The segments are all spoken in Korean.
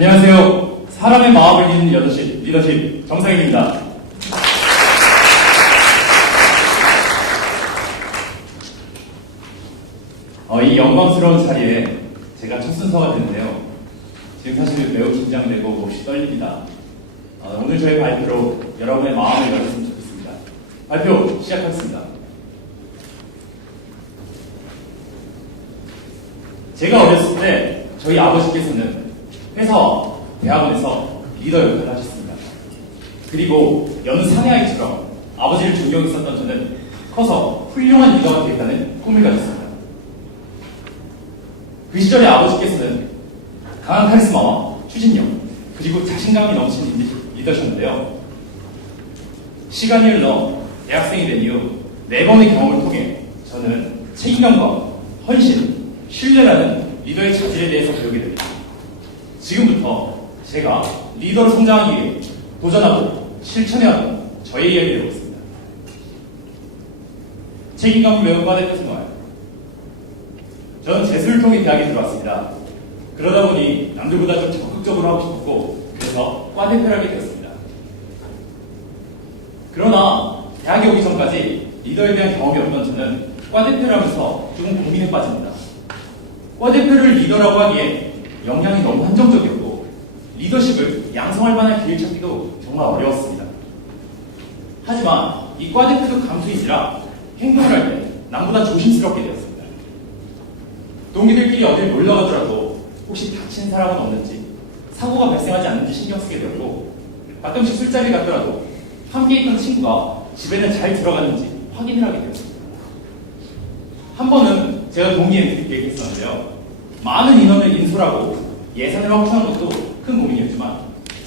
안녕하세요. 사람의 마음을 읽는 리더십 정상인입니다. 이 영광스러운 자리에 제가 첫 순서가 됐는데요. 지금 사실 매우 긴장되고 몹시 떨립니다. 오늘 저희 발표로 여러분의 마음을 열었으면 좋겠습니다. 발표 시작하겠습니다. 제가 어렸을 때 저희 아버지께서는 회사와 대학원에서 리더 역할을 하셨습니다. 그리고 여느 사내아이처럼 아버지를 존경했었던 저는 커서 훌륭한 리더가 되겠다는 꿈을 가졌습니다. 그 시절에 아버지께서는 강한 카리스마와 추진력, 그리고 자신감이 넘치는 리더셨는데요. 시간이 흘러 대학생이 된 이후 4번의 경험을 통해 저는 책임감과 헌신, 신뢰라는 리더의 자질에 대해서 배우게 됩니다. 지금부터 제가 리더로 성장하기 위해 도전하고 실천해왔던 저의 이야기를 해보겠습니다. 책임감을 배운 과대표 생활. 저는 재수를 통해 대학에 들어왔습니다. 그러다 보니 남들보다 좀 적극적으로 하고 싶었고 그래서 과대표를 하게 되었습니다. 그러나 대학에 오기 전까지 리더에 대한 경험이 없던 저는 과대표를 하면서 조금 고민에 빠집니다. 과대표를 리더라고 하기에 역량이 너무 한정적이었고 리더십을 양성할 만한 길을 찾기도 정말 어려웠습니다. 하지만 이 과대표도 감수인지라 행동을 할 때 남보다 조심스럽게 되었습니다. 동기들끼리 어딜 놀러 가더라도 혹시 다친 사람은 없는지, 사고가 발생하지 않는지 신경 쓰게 되었고 가끔씩 술자리 갔더라도 함께 있던 친구가 집에는 잘 들어갔는지 확인을 하게 되었습니다. 한 번은 제가 동기에게 얘기했었는데요. 많은 인원을 인솔하고 예산을 확보하는 것도 큰 고민이었지만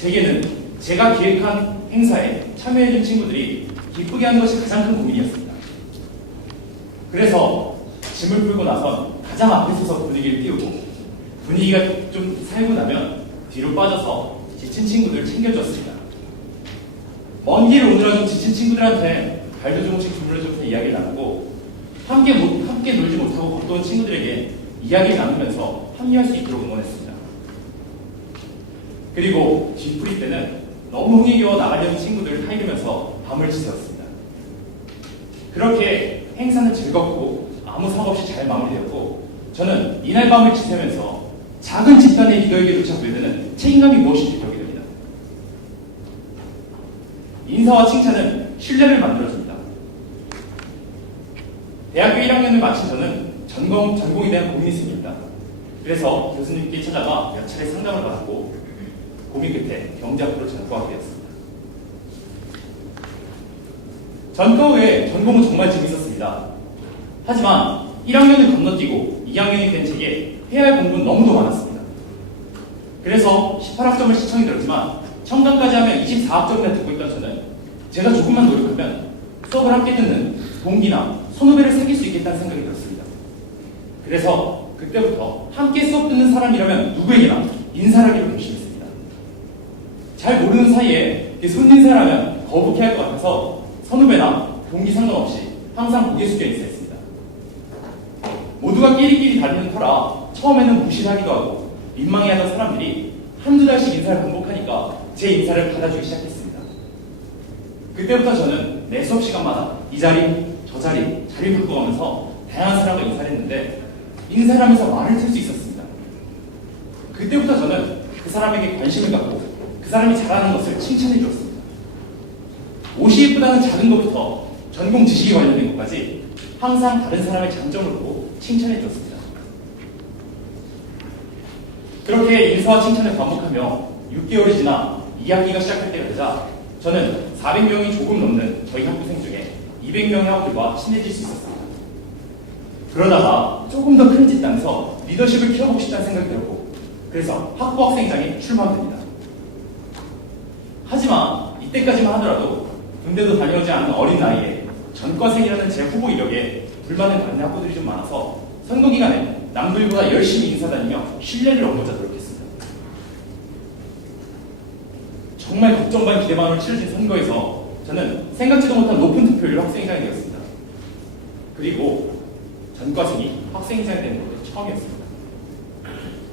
제게는 제가 기획한 행사에 참여해준 친구들이 기쁘게 하는 것이 가장 큰 고민이었습니다. 그래서 짐을 풀고 나선 가장 앞에 서서 분위기를 띄우고 분위기가 좀 살고 나면 뒤로 빠져서 지친 친구들을 챙겨줬습니다. 먼 길 오느라 좀 지친 친구들한테 발도 조금씩 주물러주면서 이야기를 나누고 함께 놀지 못하고 걷던 친구들에게 이야기를 나누면서 합류할 수 있도록 응원했습니다. 그리고 뒤풀이 때는 너무 흥이 겨워 나가려는 친구들을 타이르면서 밤을 지새웠습니다. 그렇게 행사는 즐겁고 아무 사고 없이 잘 마무리되었고 저는 이날 밤을 지새면서 작은 집단의 리더에게 도착하게 되는 책임감이 무엇인지 배우게 됩니다. 인사와 칭찬은 신뢰를 만들어줍니다. 대학교 1학년을 마친 저는 전공에 대한 고민이 생깁니다. 그래서 교수님께 찾아가 몇 차례 상담을 받았고 고민 끝에 경제학부로 전공하게 되었습니다. 전과 후에 전공은 정말 재밌었습니다. 하지만 1학년을 건너뛰고 2학년이 된 제게 해야 할 공부는 너무도 많았습니다. 그래서 18학점을 시청이 들었지만 청강까지 하면 24학점이나 듣고 있던 저는 제가 조금만 노력하면 수업을 함께 듣는 동기나 선후배를 사귈 수 있겠다는 생각이 들었습니다. 그래서 그때부터 함께 수업 듣는 사람이라면 누구에게나 인사하기로 결심했습니다. 잘 모르는 사이에 손인사라면 거북해할 것 같아서 선후배나 동기 상관없이 항상 고개 숙여 인사했습니다. 모두가 끼리끼리 달리는 터라 처음에는 무시를 하기도 하고 민망해하던 사람들이 한두 달씩 인사를 반복하니까 제 인사를 받아주기 시작했습니다. 그때부터 저는 매 수업 시간마다 이 자리, 저 자리, 자리를 바꿔가면서 다양한 사람과 인사를 했는데 인사를 하면서 말을 틀 수 있었습니다. 그때부터 저는 그 사람에게 관심을 갖고 그 사람이 잘하는 것을 칭찬해 주었습니다. 옷이 예쁘다는 작은 것부터 전공 지식에 관련된 것까지 항상 다른 사람의 장점을 보고 칭찬해 주었습니다. 그렇게 인사와 칭찬을 반복하며 6개월이 지나 2학기가 시작할 때가 되자 저는 400명이 조금 넘는 저희 학부생 중에 200명의 학우들과 친해질 수 있었습니다. 그러다가 조금 더 큰 집단에서 리더십을 키워보고 싶다는 생각이 들었고 그래서 학부 학생장에 출마합니다. 하지만 이때까지만 하더라도 군대도 다녀오지 않은 어린 나이에 전과생이라는 제 후보 이력에 불만을 갖는 학부들이 좀 많아서 선거 기간에 남들보다 열심히 인사 다니며 신뢰를 얻고자 노력했습니다. 정말 걱정 반 기대 반으로 치러진 선거에서 저는 생각지도 못한 높은 득표율로 학생회장이 되었습니다. 그리고 전과생이 학생회장이 되는 것도 처음이었습니다.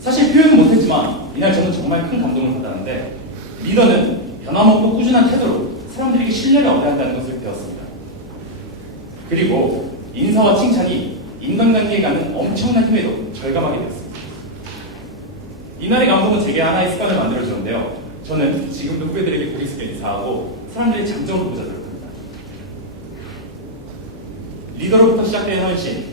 사실 표현은 못했지만 모르겠지만 이날 저는 정말 큰 감동을 받았는데 리더는 변함없고 꾸준한 태도로 사람들에게 신뢰를 얻어야 한다는 것을 배웠습니다. 그리고 인사와 칭찬이 인간관계에 갖는 엄청난 힘에도 절감하게 되었습니다. 이날의 감동은 제게 하나의 습관을 만들어주는데요. 저는 지금도 후배들에게 고개 숙여 인사하고 사람들의 장점을 보자 노력합니다. 리더로부터 시작된 헌신.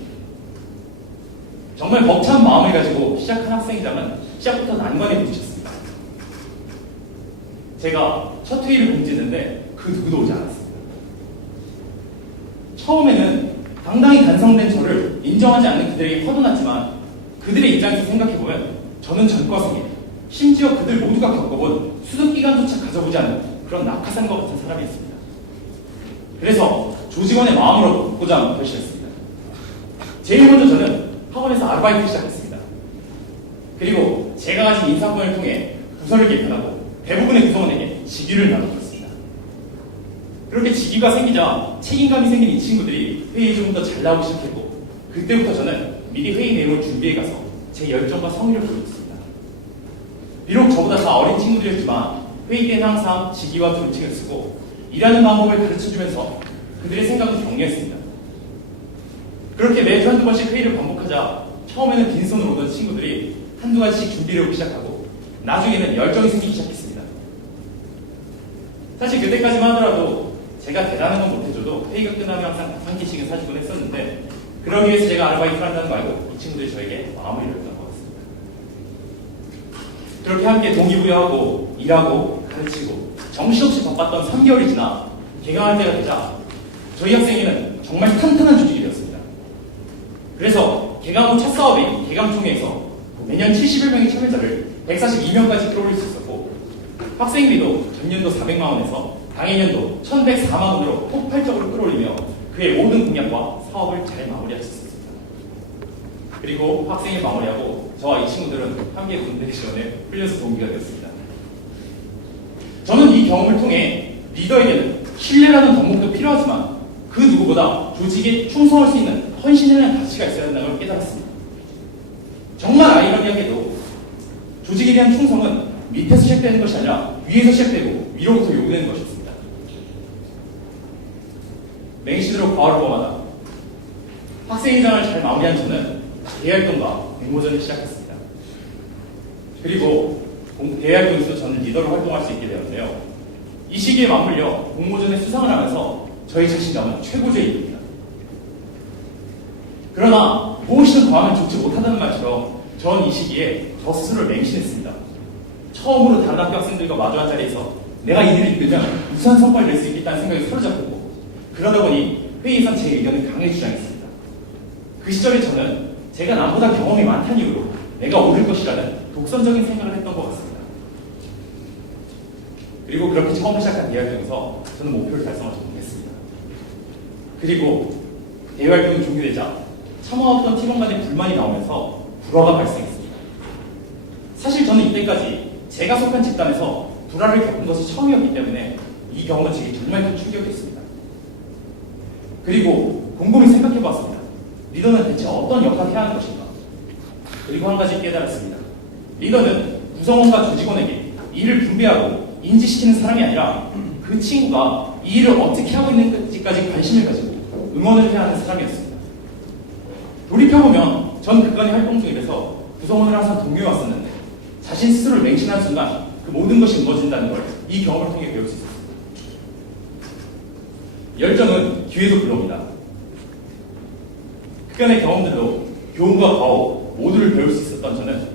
정말 벅찬 마음을 가지고 시작한 학생이라면 시작부터 난관에 부딪혔습니다. 제가 첫 회의를 공지했는데 그 누구도 오지 않았습니다. 처음에는 당당히 간성된 저를 인정하지 않는 그들에게 화도 났지만 그들의 입장에서 생각해보면 저는 전과생이에요. 심지어 그들 모두가 겪어본 수습기간조차 가져보지 않은 그런 낙하산과 같은 사람이었습니다. 그래서 조직원의 마음으로 돕고자 결심했습니다. 제일 먼저 저는 학원에서 아르바이트 시작했습니다. 그리고 제가 가진 인사권을 통해 부서를 개편하고 대부분의 구성원에게 직위를 나눠줬습니다. 그렇게 직위가 생기자 책임감이 생긴 이 친구들이 회의에 좀 더 잘 나오기 시작했고 그때부터 저는 미리 회의 내용을 준비해 가서 제 열정과 성의를 보여줬습니다. 비록 저보다 다 어린 친구들이었지만 회의 때는 항상 직위와 존칭을 쓰고 일하는 방법을 가르쳐주면서 그들의 생각을 격려했습니다. 그렇게 매주 한두 번씩 회의를 반복하자 처음에는 빈손으로 오던 친구들이 한두 가지씩 준비를 하기 시작하고 나중에는 열정이 생기기 시작했습니다. 사실 그때까지만 하더라도 제가 대단한 건 못해줘도 회의가 끝나면 항상 한 끼씩은 사주곤 했었는데 그러기 위해서 제가 아르바이트를 한다는 거 알고 이 친구들이 저에게 마음을 열었던 것 같습니다. 그렇게 함께 동기부여하고 일하고 가르치고 정신없이 바빴던 3개월이 지나 개강할 때가 되자 저희 학생회는 정말 탄탄한 조직이 되었습니다. 그래서 개강 후 첫 사업인 개강총회에서 매년 71명의 참여자를 142명까지 끌어올릴 수 있었고 학생비도 전년도 400만 원에서 당해년도 1104만 원으로 폭발적으로 끌어올리며 그의 모든 공약과 사업을 잘 마무리할 수 있었습니다. 그리고 학생이 마무리하고 저와 이 친구들은 함께 군대 지원에 풀려서 동기가 되었습니다. 저는 이 경험을 통해 리더에게는 신뢰라는 덕목도 필요하지만 그 누구보다 조직에 충성할 수 있는 헌신이라는 가치가 있어야 한다는 걸 깨달았습니다. 정말 아이러니하게도 조직에 대한 충성은 밑에서 시작되는 것이 아니라 위에서 시작되고 위로부터 요구되는 것이었습니다. 맹시대로 과거를 범하다 학생회장을 잘 마무리한 저는 대활동과 공모전을 시작했습니다. 그리고 대활동에서 저는 리더로 활동할 수 있게 되었는데요. 이 시기에 맞물려 공모전에 수상을 하면서 저희 자신감은 최고조에 이릅니다. 그러나 무엇이든 과하면 좋지 못하다는 말처럼 전 이 시기에 저 스스로를 맹신했습니다. 처음으로 다른 학교 학생들과 마주한 자리에서 내가 이들을 이끌면 우수한 성과를 낼 수 있겠다는 생각이 사로잡혔고 그러다 보니 회의에선 제 의견을 강하게 주장했습니다. 그 시절에 저는 제가 남보다 경험이 많다는 이유로 내가 옳을 것이라는 독선적인 생각을 했던 것 같습니다. 그리고 그렇게 처음 시작한 대활동에서 저는 목표를 달성하지 못했습니다. 그리고 대활동이 종료되자 참여했던 팀원 간의 불만이 나오면서 불화가 발생했습니다. 사실 저는 이때까지 제가 속한 집단에서 불화를 겪은 것이 처음이었기 때문에 이 경험은 제게 정말 큰 충격이었습니다. 그리고 곰곰이 생각해봤습니다. 리더는 대체 어떤 역할을 해야 하는 것인가? 그리고 한 가지 깨달았습니다. 리더는 구성원과 조직원에게 일을 분배하고 인지시키는 사람이 아니라 그 친구가 이 일을 어떻게 하고 있는지까지 관심을 가지고 응원을 해야 하는 사람이었습니다. 돌이켜보면 전 그간의 활동 중에서 구성원을 항상 동료해왔었는데 자신 스스로를 맹신한 순간 그 모든 것이 무너진다는 걸 이 경험을 통해 배울 수 있었습니다. 열정은 기회도 불러옵니다. 그간의 경험들로 교훈과 과오 모두를 배울 수 있었던 저는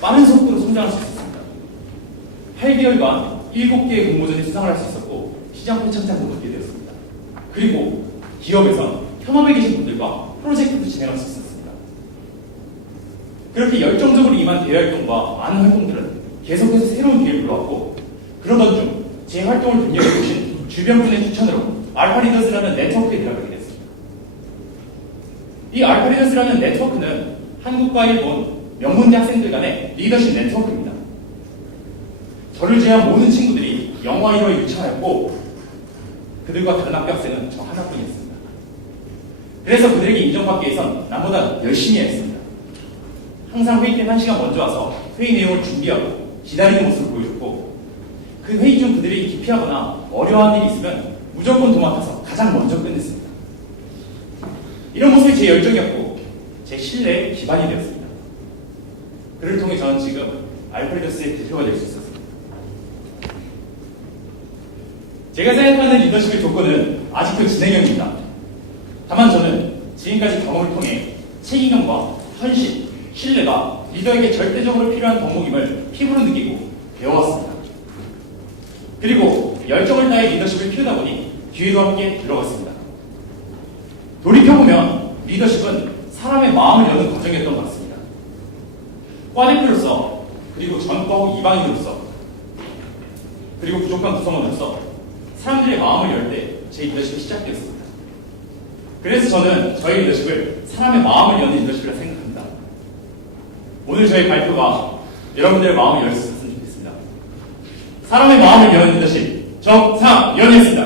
빠른 속도로 성장할 수 있었습니다. 8개월간 7개의 공모전에 수상을 할 수 있었고 시장 표창장도 얻게 되었습니다. 그리고 기업에선 현업에 계신 분들과 프로젝트도 진행할 수 있었습니다. 그렇게 열정적으로 임한 대활동과 많은 활동들은 계속해서 새로운 기회를 불러왔고 그러던 중 제 활동을 눈여겨보신 주변 분의 추천으로 알파리더스라는 네트워크에 들어가게 됐습니다. 이 알파리더스라는 네트워크는 한국과 일본 명문대 학생들 간의 리더십 네트워크입니다. 저를 제외한 모든 친구들이 영어 1호에 유치하였고 그들과 다른 학교 학생은 저 하나뿐이었습니다. 그래서 그들에게 인정받기 위해선 남보다 열심히 했습니다. 항상 회의 때 1시간 먼저 와서 회의 내용을 준비하고 기다리는 모습을 보여줬고, 그 회의 중 그들이 기피하거나 어려워하는 일이 있으면 무조건 도맡아서 가장 먼저 끝냈습니다. 이런 모습이 제 열정이었고 제 신뢰의 기반이 되었습니다. 그를 통해 저는 지금 알프레도스의 대표가 될 수 있었습니다. 제가 생각하는 리더십의 조건은 아직도 진행형입니다. 다만 저는 지금까지 경험을 통해 책임감과 헌신, 신뢰가 리더에게 절대적으로 필요한 덕목임을 피부로 느끼고 배워왔습니다. 그리고 열정을 다해 리더십을 키우다 보니 기회도 함께 들어갔습니다. 돌이켜보면 리더십은 사람의 마음을 여는 과정이었던 것 같습니다. 과대표로서, 그리고 전과후 이방인으로서, 그리고 부족한 구성원으로서 사람들의 마음을 열 때 제 리더십이 시작되었습니다. 그래서 저는 저희 리더십을 사람의 마음을 여는 리더십이라 생각합니다. 오늘 저희 발표가 여러분들의 마음을 열 수 있었으면 좋겠습니다. 사람의 마음을 여는 리더십, 정상연이었습니다.